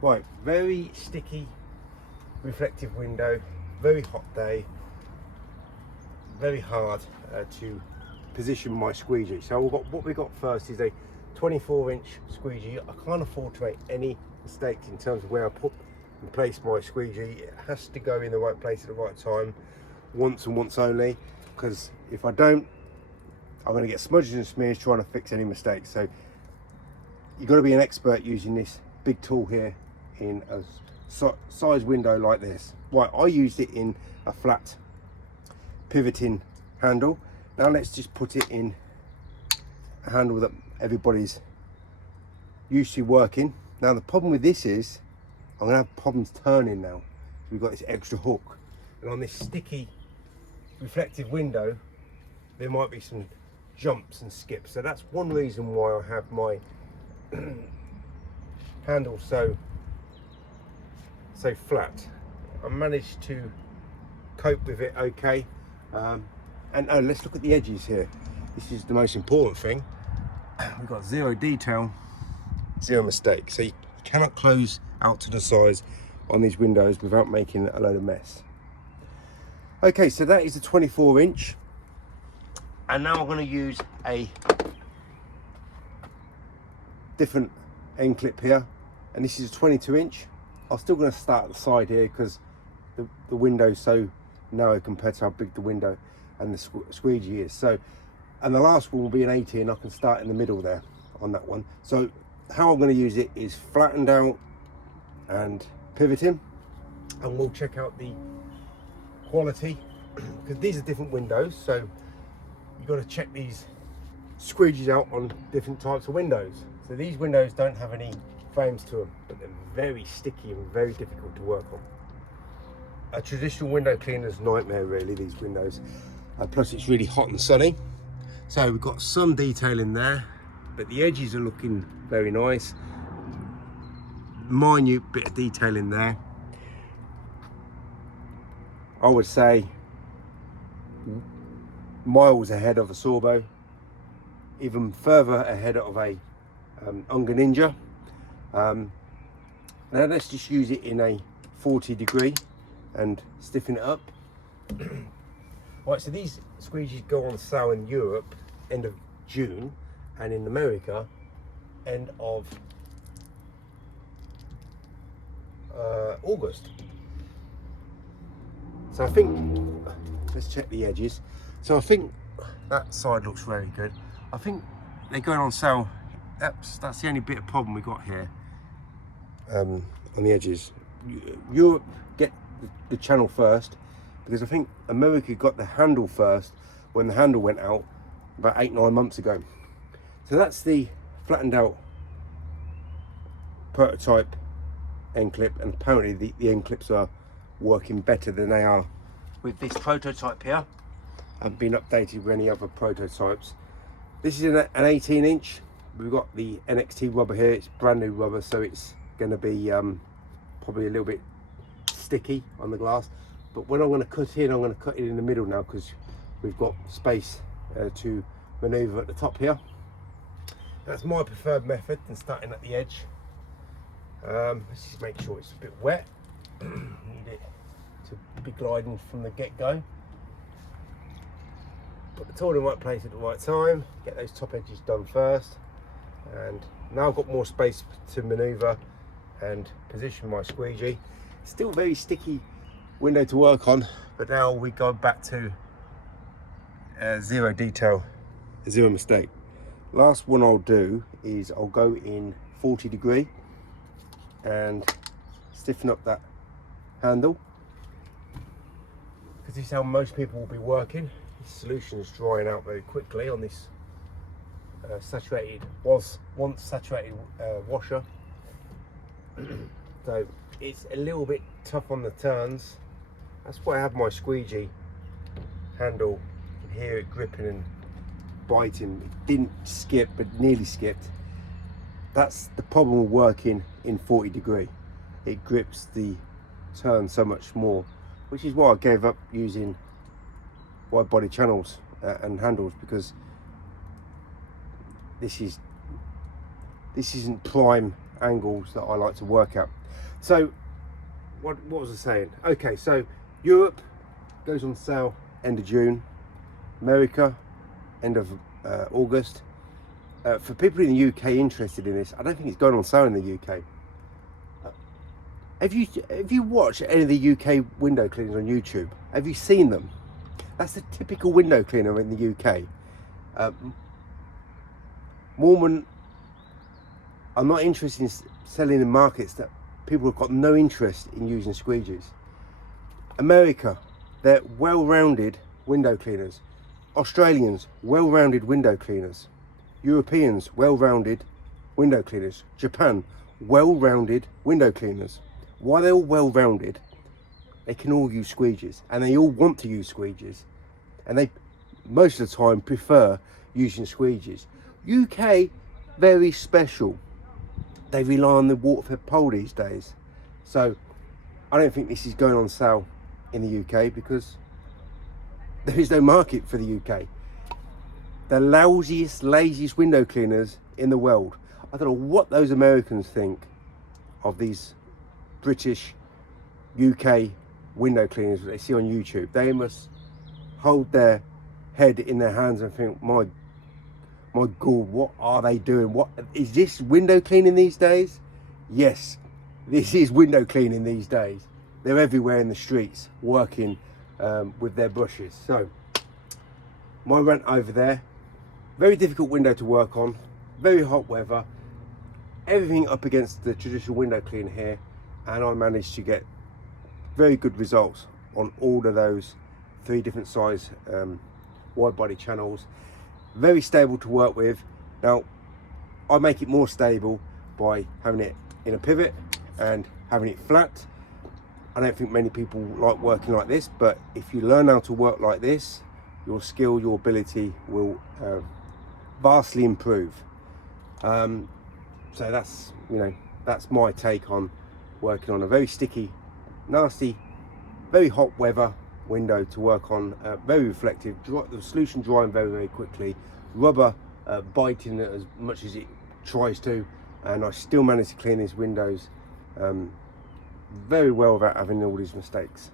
Right, very sticky reflective window, very hot day, very hard to position my squeegee. So what we got first is a 24-inch squeegee. I can't afford to make any mistakes in terms of where I put and place my squeegee. It has to go in the right place at the right time, once and once only, because if I don't, I'm going to get smudges and smears trying to fix any mistakes. So you've got to be an expert using this big tool here in a size window like this. Right, I used it in a flat pivoting handle. Now let's just put it in a handle that everybody's used to working. Now the problem with this is I'm going to have problems turning now. We've got this extra hook, and on this sticky reflective window there might be some jumps and skips. So that's one reason why I have my handle so flat. I managed to cope with it okay. And let's look at the edges here. This is the most important thing. We've got zero detail, zero mistake. So you cannot close out to the sides on these windows without making a load of mess. Okay, so that is a 24-inch. And now I'm going to use a different end clip here. And this is a 22-inch. I'm still going to start at the side here because the window is so narrow compared to how big the window and the squeegee is. So, and the last one will be an 18. I can start in the middle there on that one. So how I'm going to use it is flattened out and pivoting, and we'll check out the quality because these are different windows. So you've got to check these squeegees out on different types of windows. So these windows don't have any frames to them, but they're very sticky and very difficult to work on. A traditional window cleaner's nightmare really, these windows. Plus it's really hot and sunny. So we've got some detail in there, but the edges are looking very nice. Minute bit of detail in there. I would say miles ahead of a Sorbo, even further ahead of a Unger Ninja. Now let's just use it in a 40 degree and stiffen it up. Right, so these squeegees go on sale in Europe end of June, and in America end of August. So I think, let's check the edges. So I think that side looks very good. I think they're going on sale. That's the only bit of problem we got here on the edges. Europe get the channel first, because I think America got the handle first when the handle went out about 8-9 months ago. So that's the flattened out prototype end clip, and apparently the end clips are working better than they are with this prototype here. Haven't been updated with any other prototypes. This is an 18-inch. We've got the NXT rubber here. It's brand new rubber, so it's going to be probably a little bit sticky on the glass. But when I'm going to cut in, I'm going to cut it in the middle now because we've got space to maneuver at the top here. That's my preferred method than starting at the edge. Let's just make sure it's a bit wet. Need it to be gliding from the get-go. Put the tool in the right place at the right time. Get those top edges done first. And now I've got more space to maneuver and position my squeegee. Still very sticky window to work on, but now we go back to zero detail, zero mistake. Last one I'll do is I'll go in 40 degree and stiffen up that handle, because this is how most people will be working. This solution is drying out very quickly on this once saturated washer. So it's a little bit tough on the turns. That's why I have my squeegee handle. You can hear it gripping and biting. It didn't skip, but nearly skipped. That's the problem with working in 40 degree. It grips the turn so much more, which is why I gave up using wide body channels and handles, because this isn't prime angles that I like to work at. So what was I saying? Okay, so Europe goes on sale end of June, America end of August. For people in the UK interested in this, I don't think it's going on sale in the UK. Have you watched any of the UK window cleaners on YouTube? Have you seen them? That's the typical window cleaner in the UK. Mormon are not interested in selling in markets that people have got no interest in using squeegees. America, they're well-rounded window cleaners. Australians, well-rounded window cleaners. Europeans, well-rounded window cleaners. Japan, well-rounded window cleaners. Why they're all well-rounded? They can all use squeegees, and they all want to use squeegees, and they most of the time prefer using squeegees. UK, very special. They rely on the water-fed pole these days, so I don't think this is going on sale in the UK because there is no market for the UK. The lousiest, laziest window cleaners in the world. I don't know what those Americans think of these British, UK window cleaners that they see on YouTube. They must hold their head in their hands and think, my God, what are they doing? What is this window cleaning these days? Yes, this is window cleaning these days. They're everywhere in the streets working with their brushes. So my rant over there. Very difficult window to work on, very hot weather, everything up against the traditional window cleaner here, and I managed to get very good results on all of those 3 different size wide body channels. Very stable to work with. Now I make it more stable by having it in a pivot and having it flat. I don't think many people like working like this, but if you learn how to work like this, your skill, your ability will vastly improve. So that's, that's my take on working on a very sticky, nasty, very hot weather window to work on. Very reflective, the solution drying very quickly, rubber biting it as much as it tries to, and I still manage to clean these windows very well without having all these mistakes.